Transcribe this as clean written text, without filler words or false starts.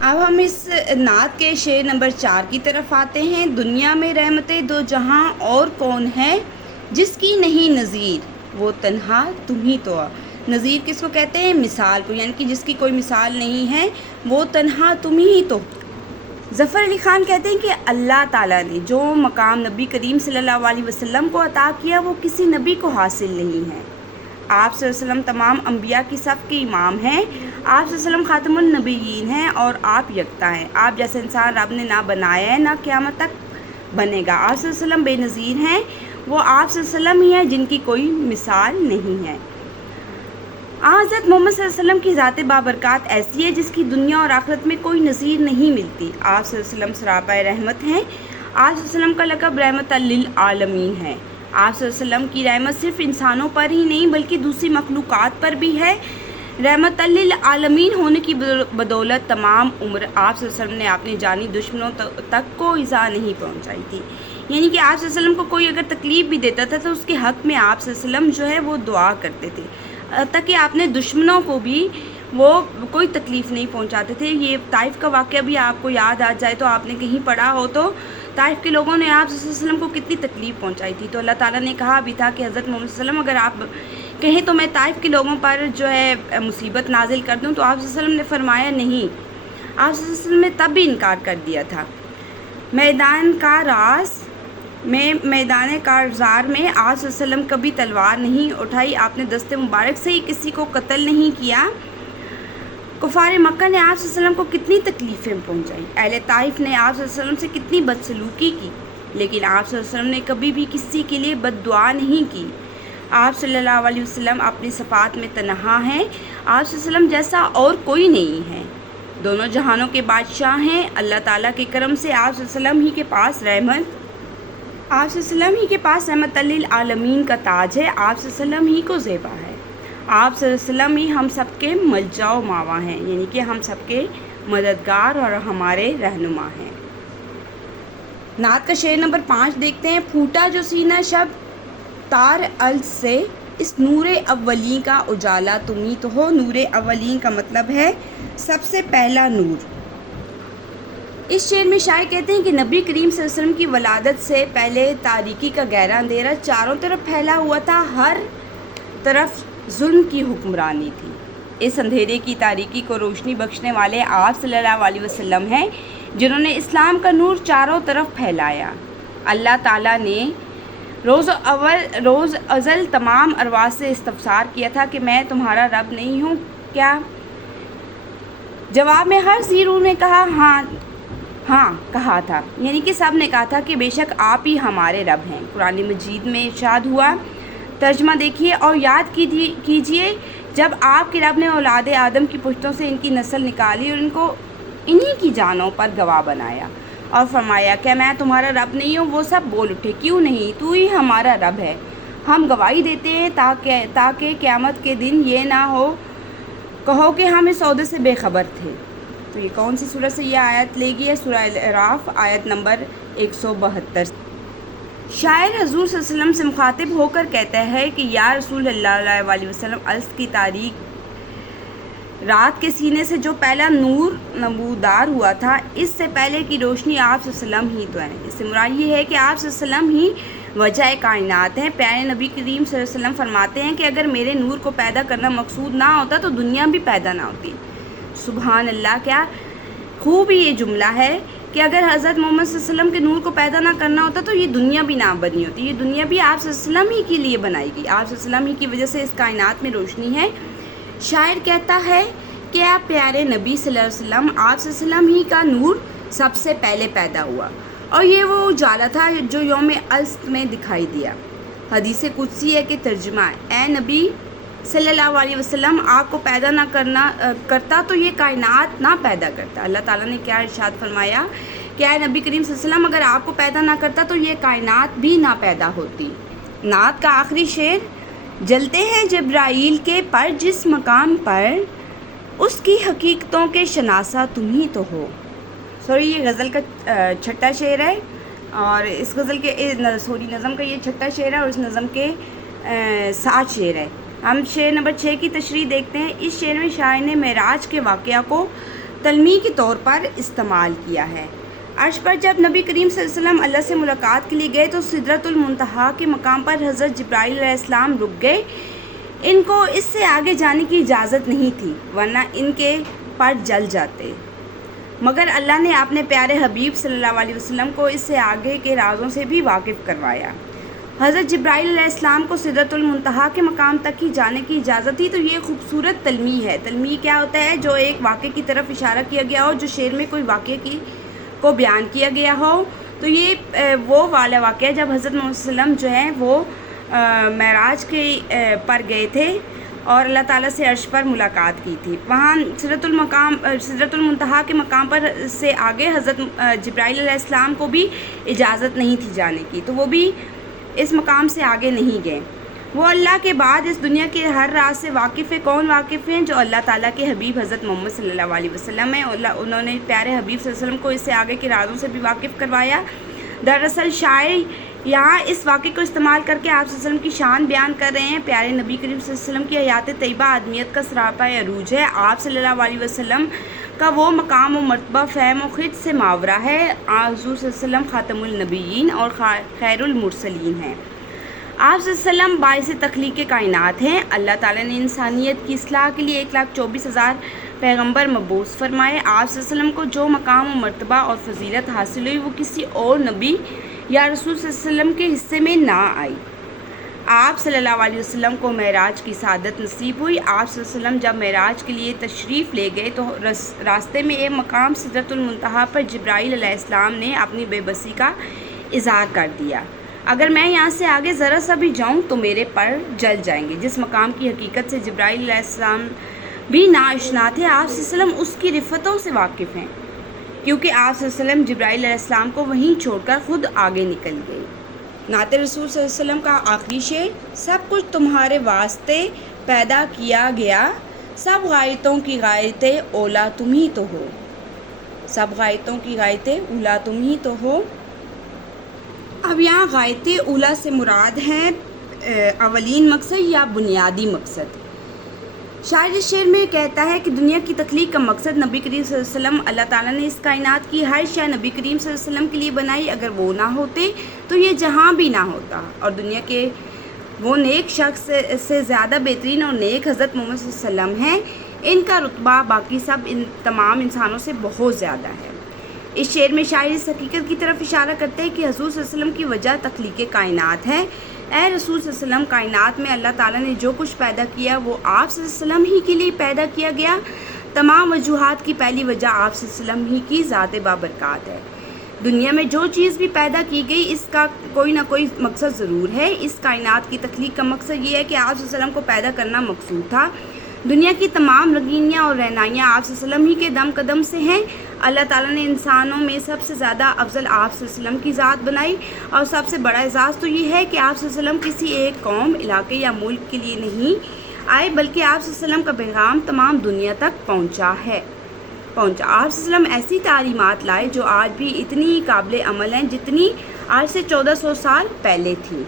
اب ہم اس نعت کے شعر نمبر 4 کی طرف آتے ہیں۔ دنیا میں رحمت دو جہاں اور کون ہے، جس کی نہیں نظیر وہ تنہا تم ہی تو۔ نظیر کس کو کہتے ہیں؟ مثال کو، یعنی کہ جس کی کوئی مثال نہیں ہے، وہ تنہا تم ہی تو۔ ظفر علی خان کہتے ہیں کہ اللہ تعالیٰ نے جو مقام نبی کریم صلی اللہ علیہ وسلم کو عطا کیا وہ کسی نبی کو حاصل نہیں ہے۔ آپ صلی اللہ علیہ وسلم تمام انبیاء کی صف کے امام ہیں۔ آپ صلی اللہ علیہ وسلم خاتم النبیین ہیں اور آپ یکتا ہیں۔ آپ جیسا انسان رب نے نہ بنایا ہے نہ قیامت تک بنے گا۔ آپ صلی اللہ علیہ وسلم بے نظیر ہیں، وہ آپ صلی اللہ علیہ وسلم ہی ہیں جن کی کوئی مثال نہیں ہے۔ حضرت محمد صلی اللہ علیہ وسلم کی ذات بابرکات ایسی ہے جس کی دنیا اور آخرت میں کوئی نظیر نہیں ملتی۔ آپ صلی اللہ علیہ وسلم سراپا رحمت ہیں۔ آپ صلی اللہ علیہ وسلم کا لقب رحمت للعالمین ہے۔ آپ صلی اللہ علیہ وسلم کی رحمت صرف انسانوں پر ہی نہیں بلکہ دوسری مخلوقات پر بھی ہے۔ رحمت للعالمین ہونے کی بدولت تمام عمر آپ صلی اللہ علیہ وسلم نے اپنی جانی دشمنوں تک کو ایذا نہیں پہنچائی تھی۔ یعنی کہ آپ صلی اللہ علیہ وسلم کو کوئی اگر تکلیف بھی دیتا تھا تو اس کے حق میں آپ صلی اللہ علیہ وسلم جو ہے وہ دعا کرتے تھے، تاکہ آپ نے دشمنوں کو بھی وہ کوئی تکلیف نہیں پہنچاتے تھے۔ یہ طائف کا واقعہ بھی آپ کو یاد آ جائے تو آپ نے کہیں پڑھا ہو تو طائف کے لوگوں نے آپ صلی اللہ علیہ وسلم کو کتنی تکلیف پہنچائی تھی، تو اللہ تعالیٰ نے کہا بھی تھا کہ حضرت محمد صلی اللہ علیہ وسلم اگر آپ کہیں تو میں طائف کے لوگوں پر جو ہے مصیبت نازل کر دوں، تو آپ صلی اللہ علیہ وسلم نے فرمایا نہیں۔ آپ صلی اللہ علیہ وسلم نے تب بھی انکار کر دیا تھا۔ میدان کارزار میں آپ صلی اللہ علیہ وسلم کبھی تلوار نہیں اٹھائی، آپ نے دست مبارک سے ہی کسی کو قتل نہیں کیا۔ کفار مکہ نے آپ صلی اللہ علیہ وسلم کو کتنی تکلیفیں پہنچائی، اہل طائف نے آپ صلی اللہ علیہ وسلم سے کتنی بدسلوکی کی، لیکن آپ صلی اللہ علیہ وسلم نے کبھی بھی کسی کے لیے بد دعا نہیں کی۔ آپ صلی اللہ علیہ وسلم اپنی صفات میں تنہا ہیں۔ آپ صلی اللہ علیہ وسلم جیسا اور کوئی نہیں ہے، دونوں جہانوں کے بادشاہ ہیں۔ اللہ تعالیٰ کے کرم سے آپ صلی اللہ علیہ وسلم ہی کے پاس رحمت للعالمین کا تاج ہے۔ آپ صلی اللہ علیہ وسلم ہی کو زیبا ہے۔ آپ صلی اللہ علیہ وسلم ہی ہم سب کے ملجا و ماوا ہیں، یعنی کہ ہم سب کے مددگار اور ہمارے رہنما ہیں۔ نعت کا شعر نمبر 5 دیکھتے ہیں۔ پھوٹا جو سینہ شب تار الج سے، اس نور اولین کا اجالا تم ہی تو ہو۔ نور اولین کا مطلب ہے سب سے پہلا نور۔ اس شعر میں شاعر کہتے ہیں کہ نبی کریم صلی اللہ علیہ وسلم کی ولادت سے پہلے تاریکی کا گہرا اندھیرا چاروں طرف پھیلا ہوا تھا، ہر طرف ظلم کی حکمرانی تھی۔ اس اندھیرے کی تاریکی کو روشنی بخشنے والے آپ صلی اللہ علیہ وسلم ہیں جنہوں نے اسلام کا نور چاروں طرف پھیلایا۔ اللہ تعالیٰ نے روز ازل تمام ارواح سے استفسار کیا تھا کہ میں تمہارا رب نہیں ہوں کیا؟ جواب میں ہر سی روح نے کہا ہاں کہا تھا، یعنی کہ سب نے کہا تھا کہ بے شک آپ ہی ہمارے رب ہیں۔ قرآن مجید میں ارشاد ہوا، ترجمہ دیکھیے اور یاد کیجئے جب آپ کے رب نے اولاد آدم کی پشتوں سے ان کی نسل نکالی اور ان کو انہی کی جانوں پر گواہ بنایا اور فرمایا کہ میں تمہارا رب نہیں ہوں۔ وہ سب بول اٹھے، کیوں نہیں، تو ہی ہمارا رب ہے۔ ہم گواہی دیتے ہیں تاکہ قیامت کے دن یہ نہ ہو کہو کہ ہم اس عہدے سے بے خبر تھے۔ تو یہ کون سی سورہ سے یہ آیت لے گی ہے؟ سورہ الاعراف آیت نمبر 172۔ شاعر حضور صلی اللہ علیہ وسلم سے مخاطب ہو کر کہتا ہے کہ یا رسول اللہ علیہ وسلم، الست کی تاریک رات کے سینے سے جو پہلا نور نمودار ہوا تھا، اس سے پہلے کی روشنی آپ صلی اللہ علیہ وسلم ہی تو ہے۔ اس سے مراد یہ ہے کہ آپ صلی اللہ علیہ وسلم ہی وجہ کائنات ہیں۔ پیارے نبی کریم صلی اللہ علیہ وسلم فرماتے ہیں کہ اگر میرے نور کو پیدا کرنا مقصود نہ ہوتا تو دنیا بھی پیدا نہ ہوتی۔ سبحان اللہ، کیا خوب یہ جملہ ہے کہ اگر حضرت محمد صلی اللہ علیہ وسلم کے نور کو پیدا نہ کرنا ہوتا تو یہ دنیا بھی نہ بنی ہوتی۔ یہ دنیا بھی آپ صلی اللہ علیہ وسلم ہی کے لیے بنائی گئی۔ آپ صلی اللہ علیہ وسلم ہی کی وجہ سے اس کائنات میں روشنی ہے۔ شاعر کہتا ہے کہ آپ پیارے نبی صلی اللہ علیہ وسلم، آپ صلی اللہ علیہ وسلم ہی کا نور سب سے پہلے پیدا ہوا اور یہ وہ اجالا تھا جو یوم الست میں دکھائی دیا۔ حدیث قدسی ہے کہ ترجمہ ہے، اے نبی صلی اللہ علیہ وسلم، آپ کو پیدا نہ کرتا تو یہ کائنات نہ پیدا کرتا۔ اللہ تعالیٰ نے کیا ارشاد فرمایا کہ اے نبی کریم صلی اللہ علیہ وسلم، اگر آپ کو پیدا نہ کرتا تو یہ کائنات بھی نہ پیدا ہوتی۔ نعت کا آخری شعر، جلتے ہیں جبرائیل کے پر جس مقام پر، اس کی حقیقتوں کے شناسہ تم ہی تو ہو۔ یہ غزل کا 6واں شعر ہے اور اس غزل کے نظم کا یہ 6واں شعر ہے اور اس نظم کے 7 شعر ہے۔ ہم شعر نمبر 6 کی تشریح دیکھتے ہیں۔ اس شعر میں شاعر نے معراج کے واقعہ کو تلمیح کے طور پر استعمال کیا ہے۔ عرش پر جب نبی کریم صلی اللہ علیہ وسلم اللہ سے ملاقات کے لیے گئے تو سدرۃ المنتہا کے مقام پر حضرت جبرائیل علیہ السلام رک گئے۔ ان کو اس سے آگے جانے کی اجازت نہیں تھی ورنہ ان کے پر جل جاتے، مگر اللہ نے اپنے پیارے حبیب صلی اللہ علیہ وسلم کو اس سے آگے کے رازوں سے بھی واقف کروایا۔ حضرت جبرائیل علیہ السلام کو سدرۃ المنتہا کے مقام تک ہی جانے کی اجازت تھی۔ تو یہ خوبصورت تلمیح ہے۔ تلمیح کیا ہوتا ہے؟ جو ایک واقعے کی طرف اشارہ کیا گیا ہو، جو شعر میں کوئی واقعے کو بیان کیا گیا ہو۔ تو یہ وہ والا واقعہ ہے جب حضرت محمد صلی اللہ علیہ وسلم جو ہیں وہ معراج کے پر گئے تھے اور اللہ تعالیٰ سے عرش پر ملاقات کی تھی۔ وہاں سدرۃ المنتہا کے مقام پر سے آگے حضرت جبرائیل علیہ السلام کو بھی اجازت نہیں تھی جانے کی، تو وہ بھی اس مقام سے آگے نہیں گئے۔ وہ اللہ کے بعد اس دنیا کے ہر راز سے واقف ہے۔ کون واقف ہیں؟ جو اللہ تعالیٰ کے حبیب حضرت محمد صلی اللہ علیہ وسلم ہیں۔ انہوں نے پیارے حبیب صلی اللہ علیہ وسلم کو اس سے آگے کے رازوں سے بھی واقف کروایا۔ دراصل شاعر یہاں اس واقعے کو استعمال کر کے آپ صلی اللہ علیہ وسلم کی شان بیان کر رہے ہیں۔ پیارے نبی کریم صلی اللہ علیہ وسلم کی حیات طیبہ آدمیت کا سراپا عروج ہے۔ آپ صلی اللہ علیہ وسلم کا وہ مقام و مرتبہ فہم و خط سے ماورا ہے۔ حضور صلی اللہ علیہ وسلم خاتم النبیین اور خیر المرسلین ہیں۔ آپ صلی اللہ علیہ وسلم باعث تخلیق کائنات ہیں۔ اللہ تعالیٰ نے انسانیت کی اصلاح کے لیے 1,24,000 پیغمبر مبعوث فرمائے۔ آپ صلی اللہ علیہ وسلم کو جو مقام و مرتبہ اور فضیلت حاصل ہوئی وہ کسی اور نبی یا رسول صلی اللہ علیہ وسلم کے حصے میں نہ آئی۔ آپ صلی اللہ علیہ وسلم کو معراج کی سعادت نصیب ہوئی۔ آپ صلی اللہ علیہ وسلم جب معراج کے لیے تشریف لے گئے تو راستے میں ایک مقام سدرۃ المنتہا پر جبرائیل علیہ السلام نے اپنی بے بسی کا اظہار کر دیا۔ اگر میں یہاں سے آگے ذرا سا بھی جاؤں تو میرے پر جل جائیں گے۔ جس مقام کی حقیقت سے جبرائیل علیہ السلام بھی ناآشنا تھے، آپ صلی اللہ علیہ وسلم اس کی رفتوں سے واقف ہیں، کیونکہ آپ صلی اللہ علیہ وسلم جبرائیل علیہ السلام کو وہیں چھوڑ کر خود آگے نکل گئے۔ نعت رسول صلی اللہ علیہ وسلم کا آخری شعر: سب کچھ تمہارے واسطے پیدا کیا گیا، سب غایتوں کی غایت اولا تم ہی تو ہو، سب غایتوں کی غایت اولا تم ہی تو ہو۔ اب یہاں غایت اولا سے مراد ہے اولین مقصد یا بنیادی مقصد۔ شاعر اس شعر میں کہتا ہے کہ دنیا کی تخلیق کا مقصد نبی کریم صلی اللہ علیہ وسلم، اللہ تعالیٰ نے اس کائنات کی ہر شے نبی کریم صلی اللہ علیہ وسلم کے لیے بنائی۔ اگر وہ نہ ہوتے تو یہ جہاں بھی نہ ہوتا، اور دنیا کے وہ نیک شخص سے زیادہ بہترین اور نیک حضرت محمد صلی اللہ علیہ وسلم ہیں۔ ان کا رتبہ باقی سب تمام انسانوں سے بہت زیادہ ہے۔ اس شعر میں شاعر اس حقیقت کی طرف اشارہ کرتے ہیں کہ حضور صلی اللہ علیہ وسلم کی وجہ تخلیق کائنات ہے۔ اے رسول صلی اللہ علیہ وسلم، کائنات میں اللہ تعالیٰ نے جو کچھ پیدا کیا وہ آپ صلی اللہ علیہ وسلم ہی کے لیے پیدا کیا گیا۔ تمام وجوہات کی پہلی وجہ آپ صلی اللہ علیہ وسلم ہی کی ذات بابرکات ہے۔ دنیا میں جو چیز بھی پیدا کی گئی اس کا کوئی نہ کوئی مقصد ضرور ہے۔ اس کائنات کی تخلیق کا مقصد یہ ہے کہ آپ صلی اللہ علیہ وسلم کو پیدا کرنا مقصود تھا۔ دنیا کی تمام رنگینیاں اور رہنائیاں آپ صلی اللہ علیہ وسلم ہی کے دم قدم سے ہیں۔ اللہ تعالیٰ نے انسانوں میں سب سے زیادہ افضل آپ صلی اللہ علیہ وسلم کی ذات بنائی، اور سب سے بڑا اعزاز تو یہ ہے کہ آپ صلی اللہ علیہ وسلم کسی ایک قوم، علاقے یا ملک کے لیے نہیں آئے، بلکہ آپ صلی اللہ علیہ وسلم کا پیغام تمام دنیا تک پہنچا۔ آپ صلی اللہ علیہ وسلم ایسی تعلیمات لائے جو آج بھی اتنی قابل عمل ہیں جتنی آج سے 1400 سال پہلے تھی۔